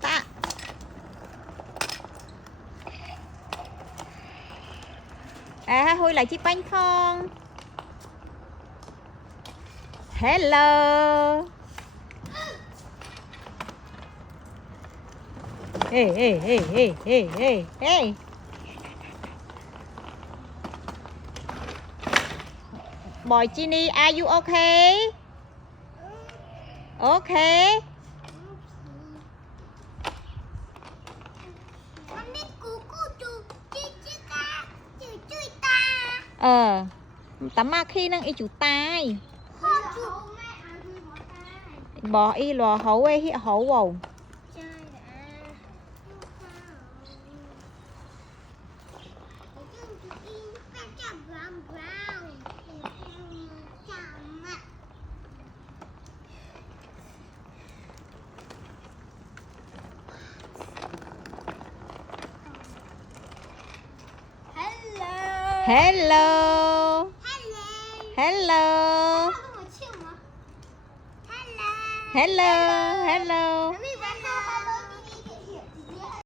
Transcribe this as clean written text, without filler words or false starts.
ta à Huy lại chiếc bánh không hello hey Boy Ginny, are you okay? Okay. Tắm ma khi năng y chủ tai. Bỏ y lò hấu ấy hiện hấu vào. Hello. Hello. Hello. Hello.